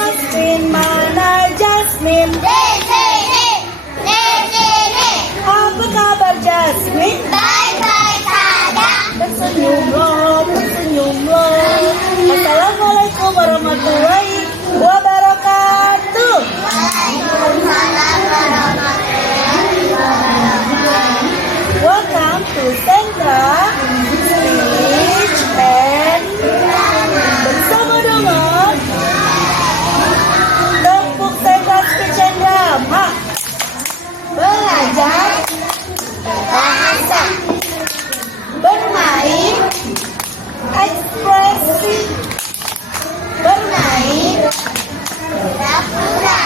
Jasmine, mana Jasmine? Di sini, di sini. Apa kabar Jasmine? Baik-baik saja. Tersenyumlah, tersenyumlah. Assalamualaikum warahmatullahi wabarakatuh. Waalaikumsalam warahmatullahi wabarakatuh. Welcome to Sentra Speech and bersama dengan Tepuk Sentra Speech and Drama. Belajar bahasa, Bermain ekspresi. bermain pura-pura.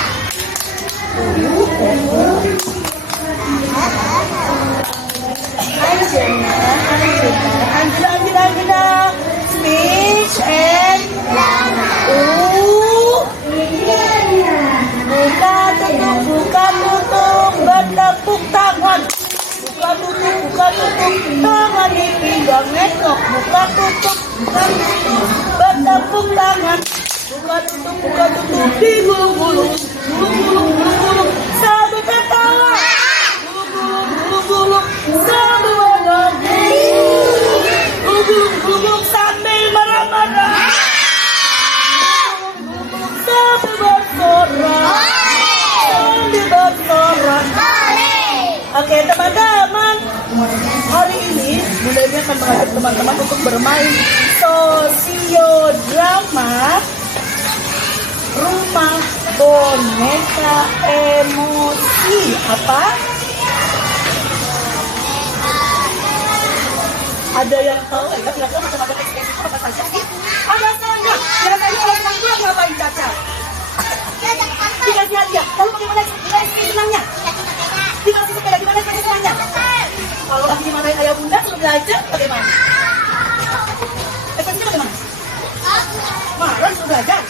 Anjuna, speech and buka tutup, bertepuk tangan. Buka tutup, tangan di pinggang nengok. Buka tutup, bertepuk tangan. Buka tutup, di gulung-gulung. Gulung-gulung, sambil tertawa. Gulung-gulung, sambil menangis. Gulung-gulung, sambil marah-marah. Sambil bersorak. Oke teman-teman, hari ini Bunda Emi akan mengajak teman-teman untuk bermain sosiodrama rumah boneka emosi. Apa? Ada yang tahu ya? Kira-kira macam-macam ekspresi itu apa saja sih? Ada saja. Biasanya kalau senang itu ngapain Caca? Dikasih hadiah. Lalu bagaimana ekspresi senangnya? Dikasih sepeda, gimana ekspresi senangnya? Kalau lagi dimarahin ayah bunda suruh belajar, bagaimana? Ekspresinya bagaimana? Marah suruh belajar.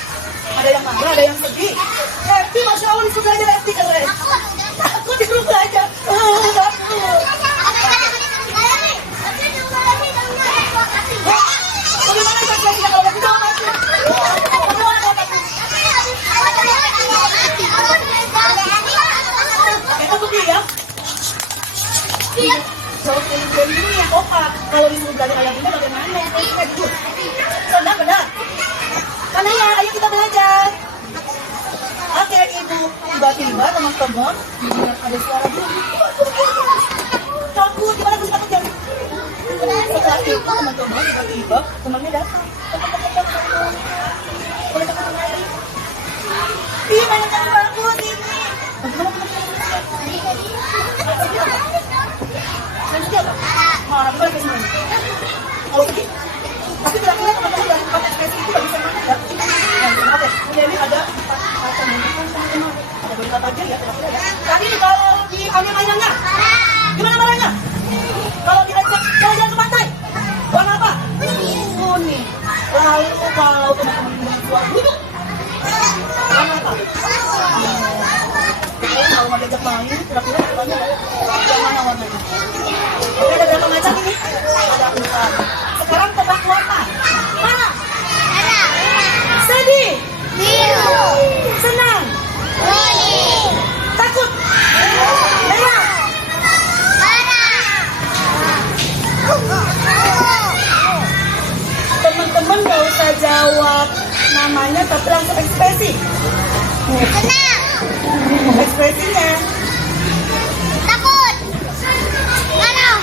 Ada yang marah, ada yang sedih. Happy, masya Allah disuruh belajar happy kan? Aku disuruh belajar. Bagaimana ekspresinya kalau lagi doa mati? Itu tuh dia. Iya. Jadi ini yang opak. Kalau disuruh belajar ayah bunda bagaimana? Benar, benar. Mana ya? Ayo kita belajar. Oke, ibu. Tiba-tiba teman-teman ada suara bunyi. Takut. Gimana tuh takutnya? Setelah itu teman-teman tiba-tiba temannya datang. Boleh ketemu lagi? Iya, banyak yang bagus ini. Nanti apa? Marah, boleh ke sini. Kalau sedih? Tapi kira-kira teman-teman dari 4 ekspresi itu bisa mana ya? Oke, ini ada 4 macam teman-teman. Ada beberapa aja ya, kira-kira ya. Tadi kalau diambil mainannya, gimana marahnya? Kalau diajak jalan-jalan ke pantai, warna apa? Kuning. Lalu kalau teman-teman buat duduk, warna apa? Kalau mau diajak main, kira-kira warnanya yang mana warnanya? Oke, ada berapa macam ini? Ada 4. Sekarang tebak warna. Mana? Sedih. Biru, Senang. kuning, Takut. Merah. Teman-teman gak usah jawab namanya, tapi langsung ekspresi. senang, Ekspresinya. takut, marah.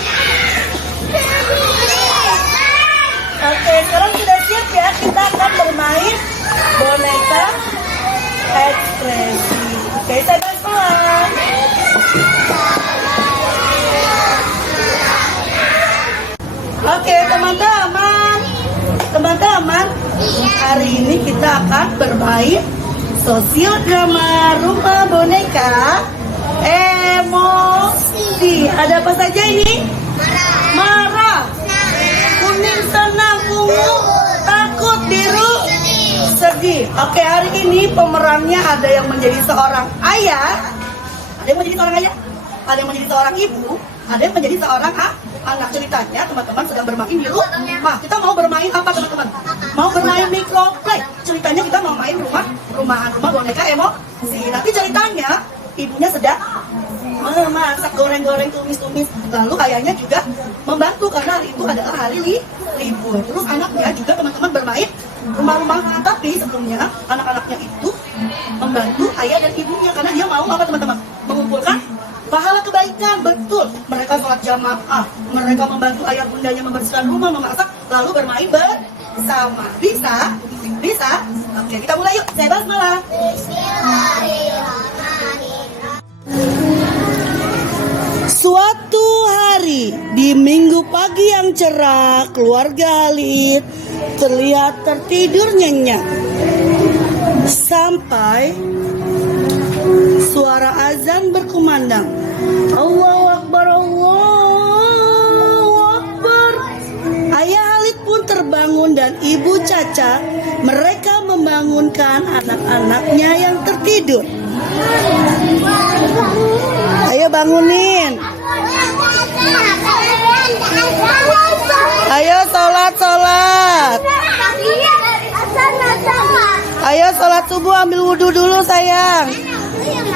Oke, sekarang sudah siap ya? Kita akan bermain boneka ekspresi. Oke, saya sekolah. Oke, teman-teman, hari ini kita akan bermain sosiodrama rumah boneka emosi. Ada apa saja ini? Marah, kuning, senang, ungu, takut, biru, sedih. Oke, hari ini pemerannya ada yang menjadi seorang ayah, ada yang menjadi seorang ayah, ada yang menjadi seorang ibu, ada yang menjadi seorang anak. Ceritanya teman-teman sedang bermain di rumah. Kita mau bermain apa teman-teman? Mau bermain microplay. Ceritanya kita mau main rumah rumah boneka emosi. Nanti ceritanya ibunya sedang memasak goreng-goreng tumis-tumis, lalu kayaknya juga membantu karena hari itu adalah hari libur. Terus anaknya juga teman-teman bermain rumah-rumah, tapi sebelumnya anak-anaknya itu membantu ayah dan ibunya karena dia mau apa teman-teman? Mengumpulkan pahala kebaikan. Betul, mereka sholat jamaah, mereka membantu ayah bundanya membersihkan rumah, memasak, lalu bermain bersama. Bisa? Oke, kita mulai yuk. Saya basmalah. Suatu hari di minggu pagi yang cerah, keluarga Halid terlihat tertidur nyenyak sampai suara azan berkumandang. Allahu Akbar, Allahu Akbar. Ayah Halid pun terbangun dan ibu Caca, mereka membangunkan anak-anaknya yang tertidur. Ayo bangunin. Ayo sholat. Ayo sholat subuh, ambil wudhu dulu sayang.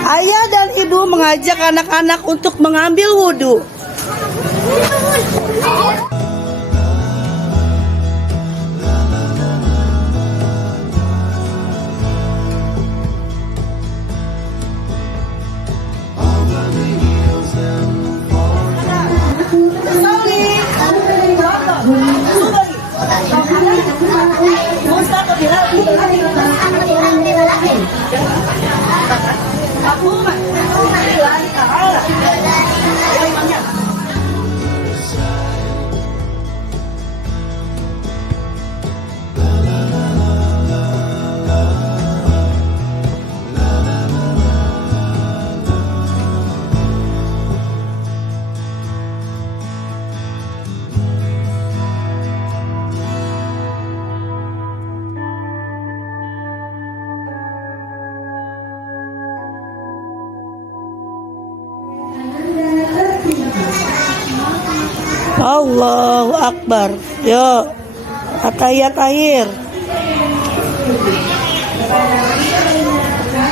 Ayah dan ibu mengajak anak-anak untuk mengambil wudhu. Allahu Akbar. Yuk, atayat akhir.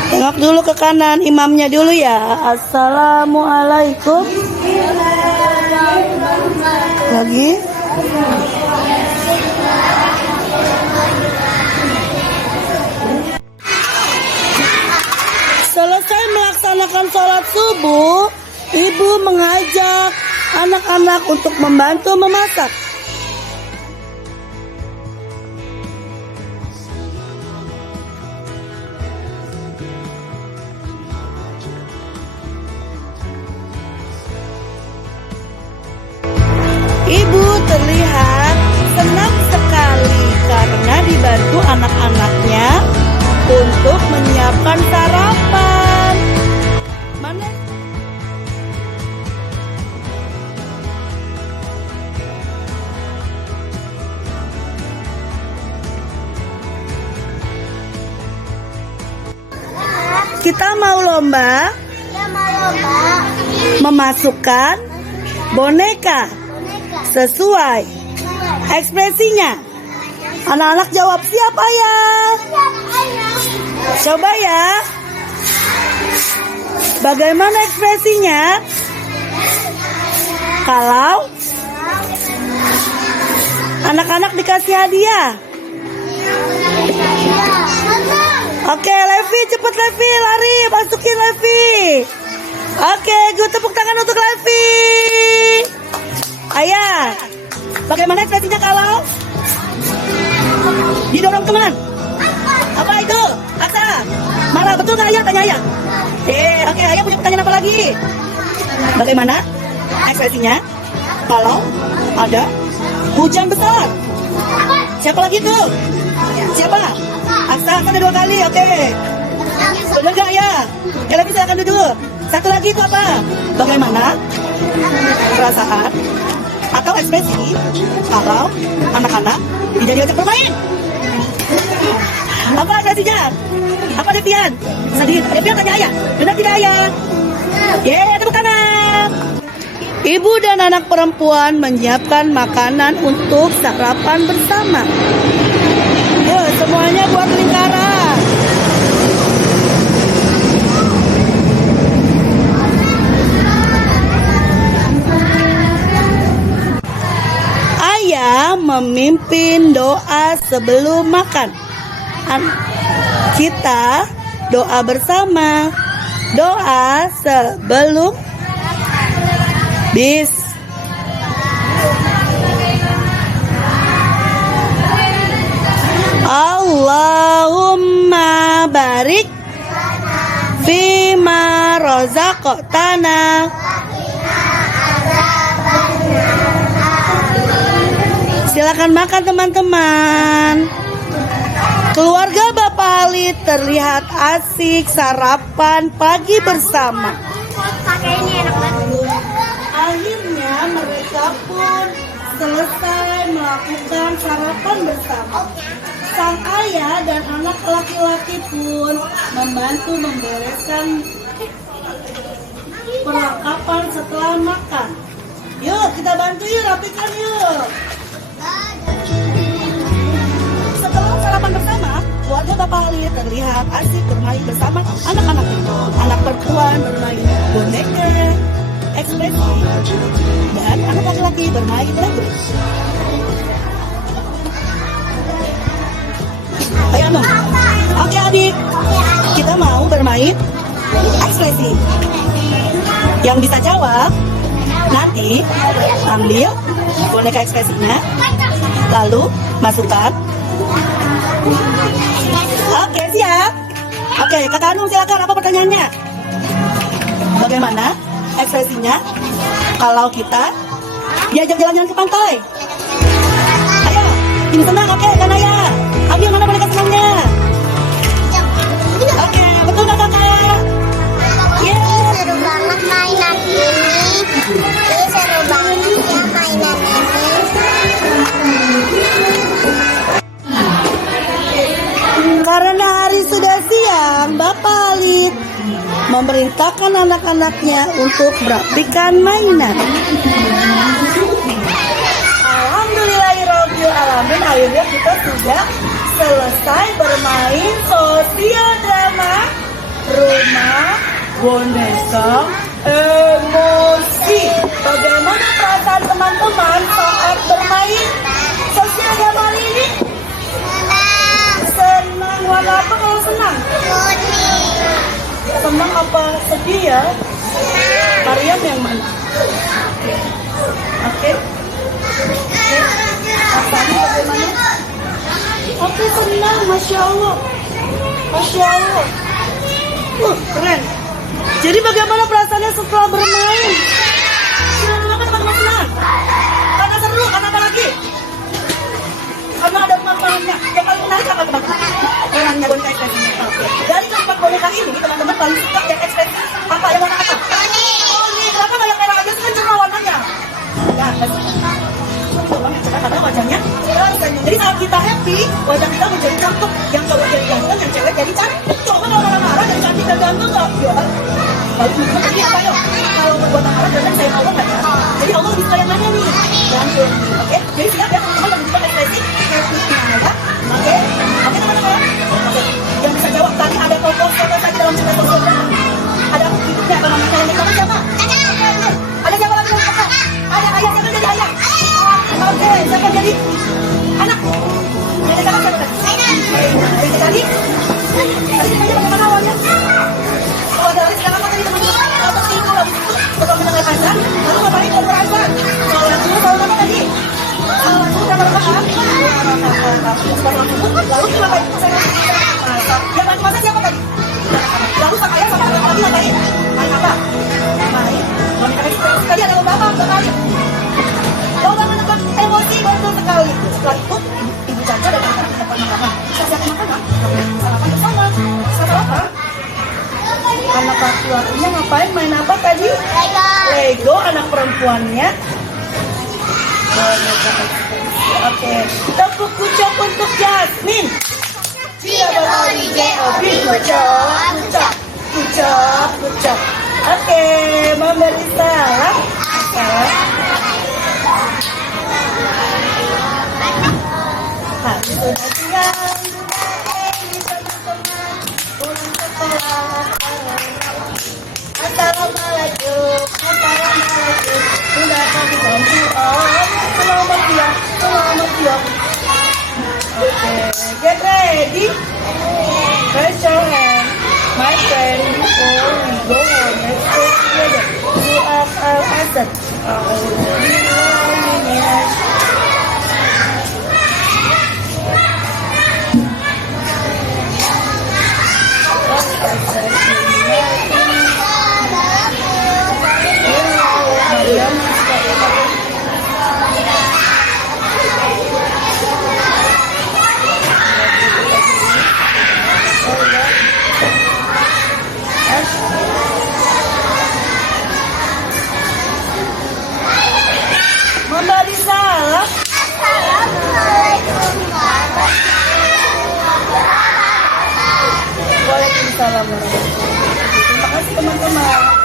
Tengok dulu ke kanan, imamnya dulu ya. Assalamualaikum. Lagi. Selesai melaksanakan sholat subuh, ibu mengajak anak-anak untuk membantu memasak. Ibu terlihat senang sekali karena dibantu anak-anaknya untuk menyiapkan sarapan. Mana? Kita mau lomba memasukkan boneka sesuai ekspresinya. Anak-anak jawab siap ayah. Coba ya. Bagaimana ekspresinya? Kalau anak-anak dikasih hadiah. Oke, Levi, cepet Levi, lari, masukin Levi. Oke, gue tepuk tangan untuk Levi. Ayah, bagaimana ekspresinya kalau didorong teman? Apa itu? Aksa, marah betul nggak ayah? Tanya ayah. Oke, ayah punya pertanyaan apa lagi? Bagaimana ekspresinya kalau ada hujan besar? Siapa lagi tuh? Siapa? Aksa ada 2 kali, oke. Benar nggak ya? Levi silakan duduk. Satu lagi itu apa? Bagaimana perasaan atau ekspresi kalau anak-anak tidak diajak bermain? Apa ekspresinya? Apa Devian? Sedih. Devian tanya ayah. Benar tidak ayah? Tepuk tangan. Ibu dan anak perempuan menyiapkan makanan untuk sarapan bersama. Semuanya buat lingkaran. memimpin doa sebelum makan. Kita doa bersama. Doa sebelum Allahumma barik fima rozaqtana. Silakan makan teman-teman. Keluarga Bapak Halid terlihat asik sarapan pagi bersama. Pakai ini enak banget. Akhirnya mereka pun selesai melakukan sarapan bersama. Sang ayah dan anak laki-laki pun membantu membereskan perlengkapan setelah makan. Yuk kita bantu yuk, rapikan yuk. Setelah sarapan bersama, keluarga Bapak Halid terlihat asik bermain bersama anak-anak itu. Anak perempuan bermain boneka, ekspresi, dan anak laki-laki bermain lagu. Ayo Anung. Oke adik, kita mau bermain ekspresi. Yang bisa jawab, nanti ambil boneka ekspresinya, lalu masukkan. Oke, siap. Oke, Kak Anung silakan, apa pertanyaannya? Bagaimana ekspresinya kalau kita diajak jalan-jalan ke pantai? Ayo, ini senang, oke, Kanaya. Ambil mana boneka senangnya? Oke, betul nggak kakak? Ini seru banget mainan ini. Ini seru banget ya mainan ini. Karena hari sudah siang, Bapak Halid memerintahkan anak-anaknya untuk merapikan mainan. Alhamdulillahirobbil alamin, akhirnya kita sudah selesai bermain sosial drama rumah boneka emosi. Bagaimana perasaan teman-teman saat bermain sosial drama hari ini? Senang. Warna apa kalau senang? Senang apa sedih ya? Mariam yang mana? Oke. Rasanya bagaimana? Oke, senang, Masya Allah. Masya Allah. Keren. Jadi bagaimana perasaannya setelah bermain? Senang kan teman-teman senang? Karena seru, karena apa lagi? Karena ada manfaatnya. Yang paling menarik apa teman-teman? Orangnya boneka ekspresinya. Dari keempat boneka ini, teman-teman paling suka yang ekspresi apa? Yang warna apa? Kuning. Kenapa nggak yang merah aja? Kan cerah warnanya. Ya, karena wajahnya senyum. Jadi saat kita happy, wajah kita menjadi cantik. Yang cowok jadi ganteng, yang cewek jadi cantik. Coba kalau orang marah jadi cantik dan ganteng nggak? Ya. Lalu nanti apa yuk? Kalau berbuat marah dan saya Allah nggak ya? Jadi Allah lebih suka yang mana nih? Ganteng. Oke. Jadi siap ya teman-teman menunjukkan ekspresi happy-nya ya. Oke. Oke teman-teman. Oke. Yang bisa jawab tadi ada tokoh siapa saja dalam cerita sosial drama? Ada hidupnya apa namanya? Yang pertama siapa? Ada siapa lagi? Ada ayah, siapa jadi ayah? Oke, siapa jadi anak? Jadi siapa siapa tadi? Jadi tadi? Tadi kita bagaimana awalnya? Oh, dari sekarang apa tadi teman-teman? Kalau tidur habis itu betul mendengar azan, lalu ngapain kalau berazan? Kalau yang dulu tahu apa tadi? Sudah berapaan? Lalu ngapain? Yang lagi masak siapa tadi? Lalu sang ayah sama anak lagi ngapain? Main apa? Main. Boneka ekspresi tadi ada beberapa kali. Lomba menentukan emosi betul sekali. Setelah itu, Ibu Caca dan anak-anak kita makan. Siap-siap makan, sarapan bersama. Sama apa? Anak laki-lakinya ngapain? Main apa tadi? Lego. Anak perempuannya boneka ekspresi. Oke, tepuk kucap untuk Jasmine. Kucap. Oke, memberi salam. Sudah siang, pulang sekolah. Assalamualaikum. Sudah pagi om. Selamat siang. Salamat ya. Okay, get ready. Raise your hand. My friend, before we go on, let's go together. You are our asset. Mama Lisa, Assalamualaikum Waalaikumsalam warahmatullahi wabarakatuh. Terima kasih teman-teman.